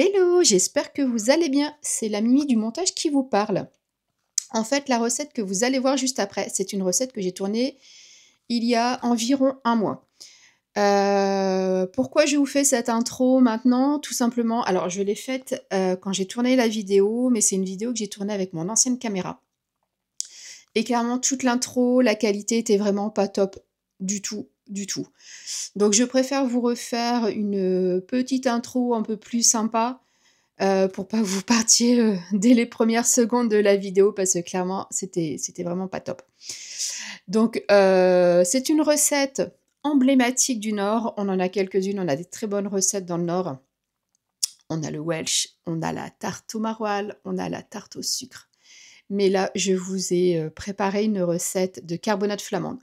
Hello, j'espère que vous allez bien. C'est la Mimi du montage qui vous parle. En fait, la recette que vous allez voir juste après, c'est une recette que j'ai tournée il y a environ un mois. Pourquoi je vous fais cette intro maintenant? Tout simplement, alors je l'ai faite quand j'ai tourné la vidéo, mais c'est une vidéo que j'ai tournée avec mon ancienne caméra. Et clairement, toute l'intro, la qualité était vraiment pas top du tout, du tout. Donc je préfère vous refaire une petite intro un peu plus sympa pour pas que vous partiez dès les premières secondes de la vidéo parce que clairement, c'était vraiment pas top. Donc c'est une recette emblématique du Nord. On en a quelques-unes, on a des très bonnes recettes dans le Nord. On a le Welsh, on a la tarte au maroilles, on a la tarte au sucre. Mais là, je vous ai préparé une recette de carbonate flamande.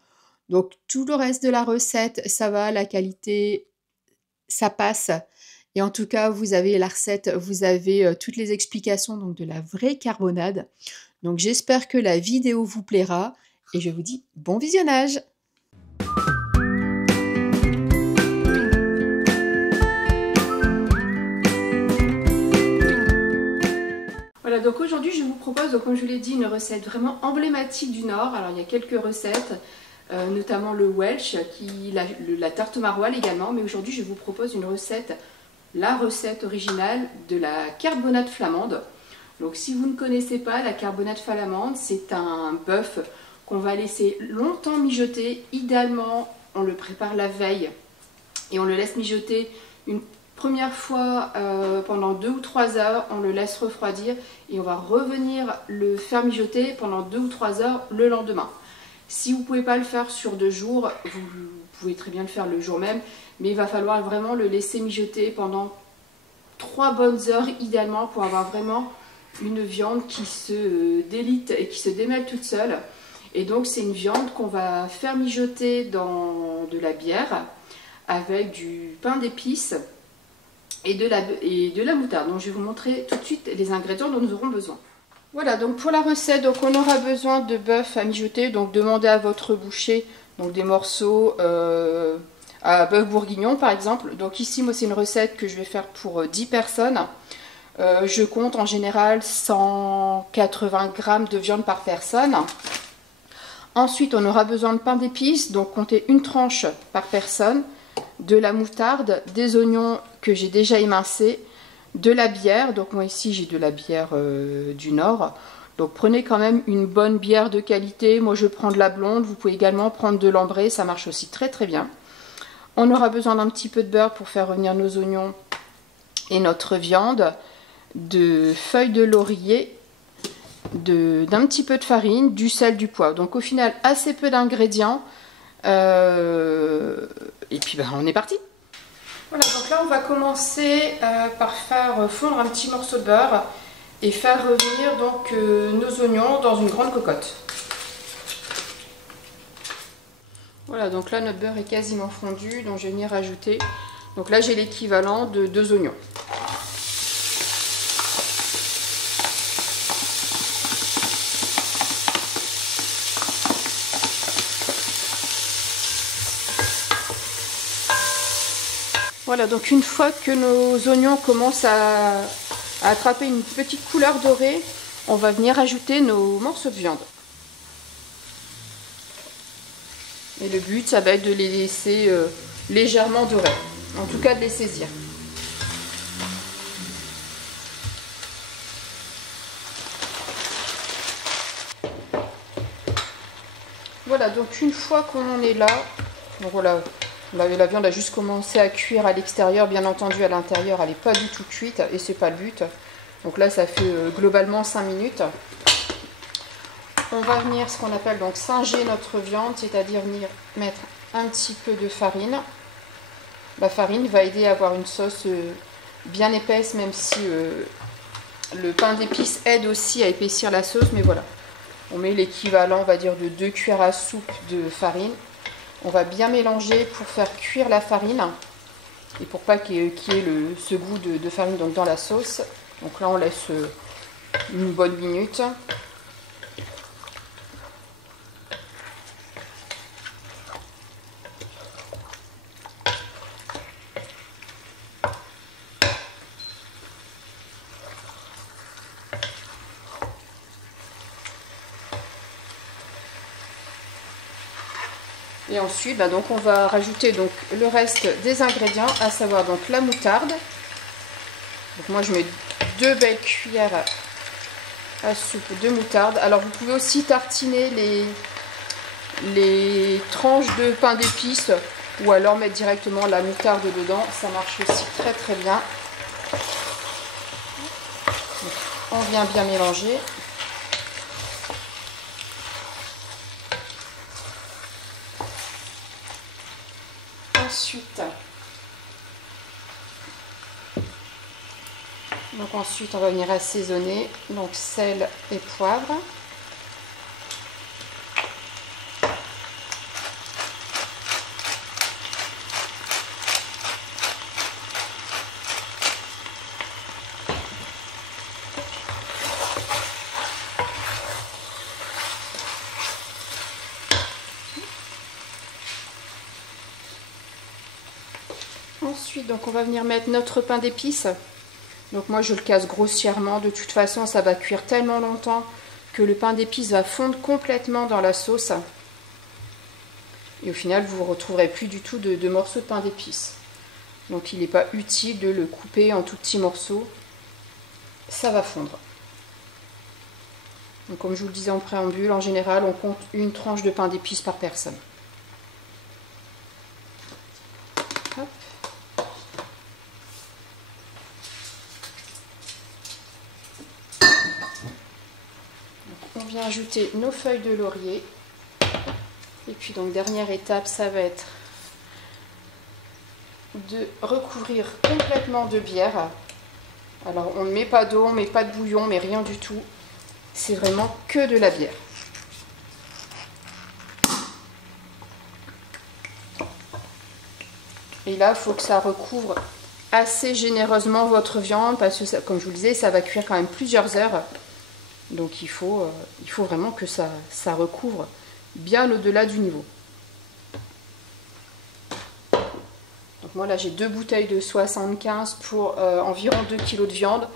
Donc tout le reste de la recette, ça va, la qualité, ça passe. Et en tout cas, vous avez la recette, vous avez toutes les explications donc, de la vraie carbonade. Donc j'espère que la vidéo vous plaira et je vous dis bon visionnage. Voilà, donc aujourd'hui je vous propose, donc, comme je vous l'ai dit, une recette vraiment emblématique du Nord. Alors il y a quelques recettes, notamment le Welsh, la tarte au maroilles également, mais aujourd'hui je vous propose une recette, la recette originale de la carbonade flamande. Donc si vous ne connaissez pas, la carbonade flamande, c'est un bœuf qu'on va laisser longtemps mijoter. Idéalement, on le prépare la veille et on le laisse mijoter une première fois pendant 2 ou 3 heures, on le laisse refroidir et on va revenir le faire mijoter pendant 2 ou 3 heures le lendemain. Si vous ne pouvez pas le faire sur 2 jours, vous pouvez très bien le faire le jour même, mais il va falloir vraiment le laisser mijoter pendant 3 bonnes heures idéalement pour avoir vraiment une viande qui se délite et qui se démêle toute seule. Et donc c'est une viande qu'on va faire mijoter dans de la bière avec du pain d'épices et de la moutarde. Donc je vais vous montrer tout de suite les ingrédients dont nous aurons besoin. Voilà, donc pour la recette, donc on aura besoin de bœuf à mijoter. Donc demandez à votre boucher donc des morceaux à bœuf bourguignon par exemple. Donc ici, moi c'est une recette que je vais faire pour 10 personnes. Je compte en général 180 g de viande par personne. Ensuite, on aura besoin de pain d'épices, donc comptez une tranche par personne, de la moutarde, des oignons que j'ai déjà émincés, de la bière, donc moi ici j'ai de la bière du Nord, donc prenez quand même une bonne bière de qualité, moi je prends de la blonde, vous pouvez également prendre de l'ambrée, ça marche aussi très très bien. On aura besoin d'un petit peu de beurre pour faire revenir nos oignons et notre viande, de feuilles de laurier, d'un petit peu de farine, du sel, du poivre. Donc au final, assez peu d'ingrédients. Et puis ben, on est parti. Voilà, donc là on va commencer par faire fondre un petit morceau de beurre et faire revenir donc nos oignons dans une grande cocotte. Voilà, donc là notre beurre est quasiment fondu, donc je vais venir rajouter. Donc là j'ai l'équivalent de 2 oignons. Voilà, donc une fois que nos oignons commencent à attraper une petite couleur dorée, on va venir ajouter nos morceaux de viande. Et le but, ça va être de les laisser légèrement dorés, en tout cas de les saisir. Voilà, donc une fois qu'on en est là, donc voilà, la viande a juste commencé à cuire à l'extérieur, bien entendu à l'intérieur elle n'est pas du tout cuite et c'est pas le but. Donc là ça fait globalement 5 minutes. On va venir ce qu'on appelle donc singer notre viande, c'est-à-dire venir mettre un petit peu de farine. La farine va aider à avoir une sauce bien épaisse, même si le pain d'épices aide aussi à épaissir la sauce, mais voilà. On met l'équivalent, on va dire, de 2 cuillères à soupe de farine. On va bien mélanger pour faire cuire la farine et pour pas qu'il y ait ce goût de farine donc dans la sauce. Donc là, on laisse une bonne minute. Et ensuite, donc on va rajouter donc le reste des ingrédients, à savoir donc la moutarde. Donc moi je mets 2 belles cuillères à soupe de moutarde. Alors vous pouvez aussi tartiner les tranches de pain d'épices ou alors mettre directement la moutarde dedans, ça marche aussi très très bien. Donc, on vient bien mélanger. Ensuite, on va venir assaisonner, donc sel et poivre. Ensuite, donc on va venir mettre notre pain d'épices. Donc moi je le casse grossièrement, de toute façon ça va cuire tellement longtemps que le pain d'épices va fondre complètement dans la sauce. Et au final vous ne retrouverez plus du tout de morceaux de pain d'épices. Donc il n'est pas utile de le couper en tout petits morceaux, ça va fondre. Donc comme je vous le disais en préambule, en général on compte une tranche de pain d'épices par personne. Hop. On vient ajouter nos feuilles de laurier. Et puis donc dernière étape, ça va être de recouvrir complètement de bière. Alors on ne met pas d'eau, on ne met pas de bouillon, mais rien du tout. C'est vraiment que de la bière. Et là, il faut que ça recouvre assez généreusement votre viande parce que, ça, comme je vous le disais, ça va cuire quand même plusieurs heures. Donc il faut vraiment que ça recouvre bien au-delà du niveau. Donc moi là j'ai 2 bouteilles de 75 pour environ 2 kg de viande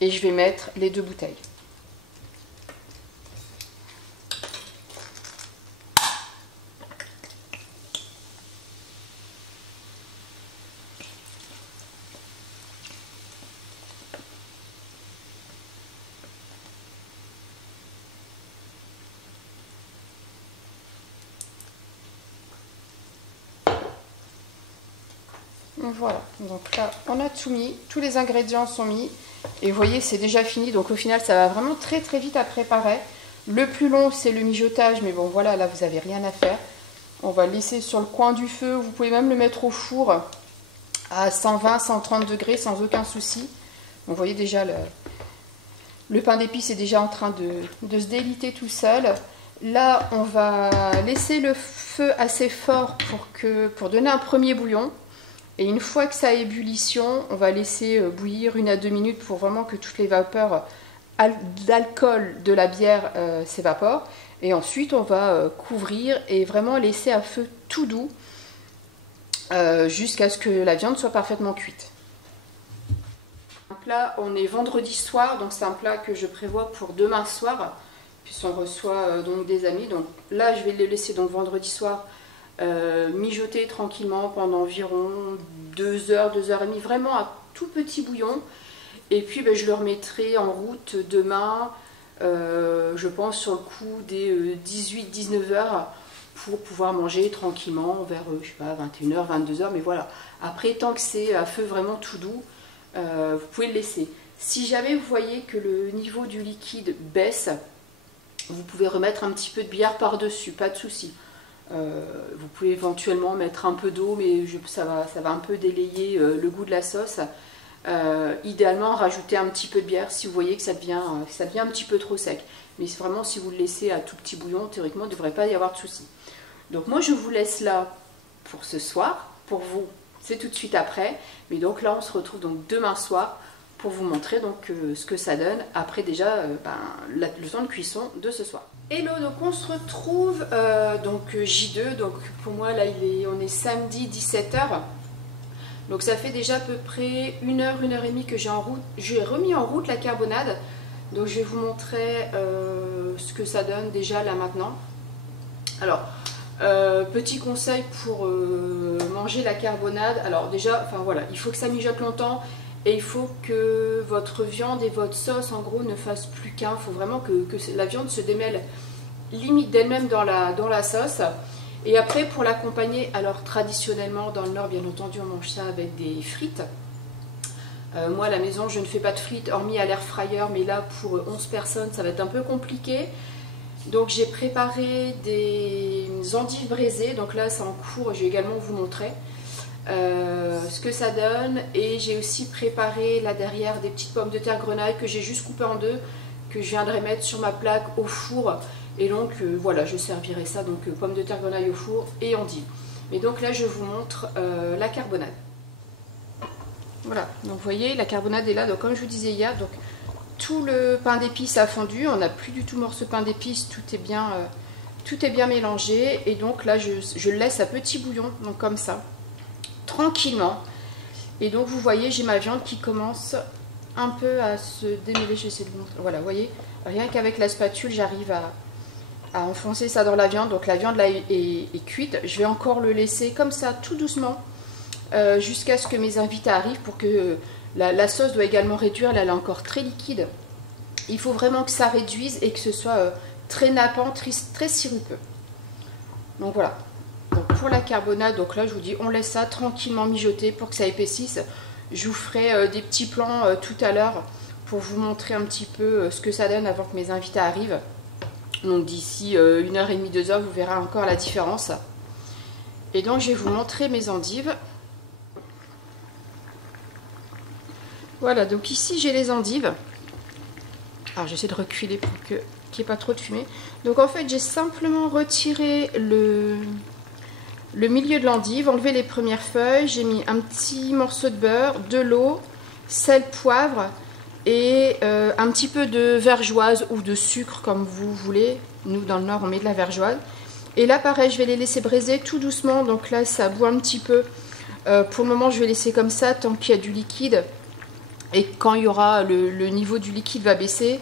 et je vais mettre les 2 bouteilles. Voilà, donc là on a tout mis, tous les ingrédients sont mis et vous voyez c'est déjà fini, donc au final ça va vraiment très très vite à préparer. Le plus long c'est le mijotage, mais bon voilà, là vous n'avez rien à faire. On va le laisser sur le coin du feu, vous pouvez même le mettre au four à 120-130 degrés sans aucun souci. Donc, vous voyez déjà le pain d'épices est déjà en train de se déliter tout seul. Là on va laisser le feu assez fort pour donner un premier bouillon. Et une fois que ça a ébullition, on va laisser bouillir 1 à 2 minutes pour vraiment que toutes les vapeurs d'alcool de la bière s'évaporent. Et ensuite, on va couvrir et vraiment laisser à feu tout doux jusqu'à ce que la viande soit parfaitement cuite. Donc là, on est vendredi soir, donc c'est un plat que je prévois pour demain soir, puisqu'on reçoit donc des amis. Donc là, je vais le laisser donc vendredi soir. Mijoter tranquillement pendant environ 2 heures, 2 heures et demie, vraiment un tout petit bouillon. Et puis je le remettrai en route demain, je pense sur le coup des 18-19 heures pour pouvoir manger tranquillement vers, je sais pas, 21h, 22h. Mais voilà, après tant que c'est à feu vraiment tout doux, vous pouvez le laisser. Si jamais vous voyez que le niveau du liquide baisse, vous pouvez remettre un petit peu de bière par-dessus, pas de souci. Vous pouvez éventuellement mettre un peu d'eau, mais ça va un peu délayer le goût de la sauce. Idéalement, rajouter un petit peu de bière si vous voyez que ça devient un petit peu trop sec. Mais vraiment, si vous le laissez à tout petit bouillon, théoriquement, il ne devrait pas y avoir de souci. Donc moi, je vous laisse là pour ce soir. Pour vous, c'est tout de suite après. Mais donc là, on se retrouve donc demain soir pour vous montrer donc ce que ça donne après déjà le temps de cuisson de ce soir. Hello, donc on se retrouve donc J2, donc pour moi là on est samedi 17h, donc ça fait déjà à peu près 1 heure, 1 heure et demie que j'ai remis en route la carbonade, donc je vais vous montrer ce que ça donne déjà là maintenant. Alors Petit conseil pour manger la carbonade. Alors déjà, enfin voilà, il faut que ça mijote longtemps et il faut que votre viande et votre sauce en gros ne fassent plus qu'un. Il faut vraiment que la viande se démêle limite d'elle-même dans la sauce. Et après pour l'accompagner, alors traditionnellement dans le Nord bien entendu on mange ça avec des frites. Moi à la maison je ne fais pas de frites hormis à l'air fryer, mais là pour 11 personnes ça va être un peu compliqué. Donc j'ai préparé des endives braisées, donc là c'est en cours, je vais également vous montrer ce que ça donne. Et j'ai aussi préparé là derrière des petites pommes de terre grenaille que j'ai juste coupées en deux, que je viendrai mettre sur ma plaque au four. Et donc voilà, je servirai ça, donc pommes de terre grenaille au four et endives. Mais donc là je vous montre la carbonade. Voilà, donc vous voyez la carbonade est là, donc comme je vous disais hier, donc tout le pain d'épices a fondu, on n'a plus du tout morceau de pain d'épices, tout est bien mélangé. Et donc là je le laisse à petit bouillon, donc comme ça, tranquillement. Et donc vous voyez j'ai ma viande qui commence un peu à se démêler, j'essaie de vous montrer. Voilà, vous voyez, rien qu'avec la spatule j'arrive à enfoncer ça dans la viande. Donc la viande là est cuite, je vais encore le laisser comme ça tout doucement jusqu'à ce que mes invités arrivent, pour que la sauce doit également réduire. Là elle est encore très liquide, il faut vraiment que ça réduise et que ce soit très nappant, très sirupeux. Donc voilà, donc pour la carbonade, donc là je vous dis on laisse ça tranquillement mijoter pour que ça épaississe. Je vous ferai des petits plans tout à l'heure pour vous montrer un petit peu ce que ça donne avant que mes invités arrivent. Donc d'ici 1h30, 2h, vous verrez encore la différence. Et donc je vais vous montrer mes endives. Voilà, donc ici j'ai les endives. Alors j'essaie de reculer pour qu'il n'y ait pas trop de fumée. Donc en fait j'ai simplement retiré le milieu de l'endive, enlevé les premières feuilles. J'ai mis un petit morceau de beurre, de l'eau, sel, poivre et un petit peu de vergeoise ou de sucre comme vous voulez. Nous dans le Nord on met de la vergeoise. Et là pareil je vais les laisser braiser tout doucement. Donc là ça bout un petit peu. Pour le moment je vais laisser comme ça tant qu'il y a du liquide. Et quand il y aura le niveau du liquide va baisser,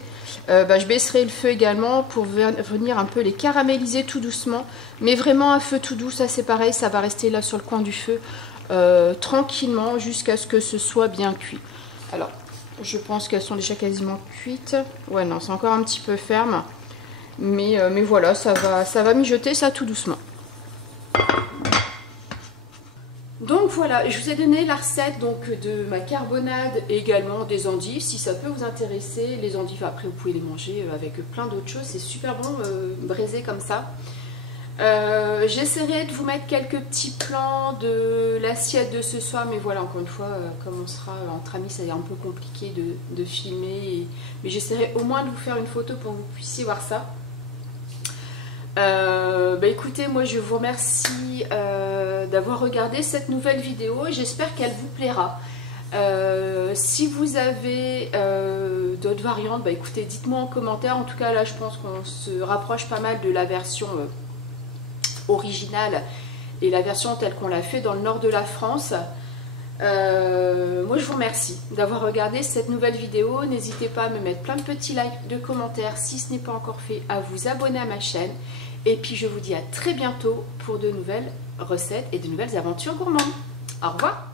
je baisserai le feu également pour venir un peu les caraméliser tout doucement. Mais vraiment à feu tout doux, ça c'est pareil, ça va rester là sur le coin du feu tranquillement jusqu'à ce que ce soit bien cuit. Alors je pense qu'elles sont déjà quasiment cuites. Ouais non, c'est encore un petit peu ferme. Mais voilà, ça va mijoter ça tout doucement. Donc voilà, je vous ai donné la recette donc, de ma carbonade et également des endives. Si ça peut vous intéresser, les endives après vous pouvez les manger avec plein d'autres choses. C'est super bon braisé comme ça. J'essaierai de vous mettre quelques petits plans de l'assiette de ce soir. Mais voilà, encore une fois, comme on sera entre amis, ça est un peu compliqué de filmer. Mais j'essaierai au moins de vous faire une photo pour que vous puissiez voir ça. Écoutez, moi je vous remercie d'avoir regardé cette nouvelle vidéo et j'espère qu'elle vous plaira. Si vous avez d'autres variantes, écoutez, dites-moi en commentaire. En tout cas là je pense qu'on se rapproche pas mal de la version originale et la version telle qu'on l'a fait dans le nord de la France. Moi je vous remercie d'avoir regardé cette nouvelle vidéo. N'hésitez pas à me mettre plein de petits likes, de commentaires si ce n'est pas encore fait, à vous abonner à ma chaîne. Et puis je vous dis à très bientôt pour de nouvelles recettes et de nouvelles aventures gourmandes. Au revoir.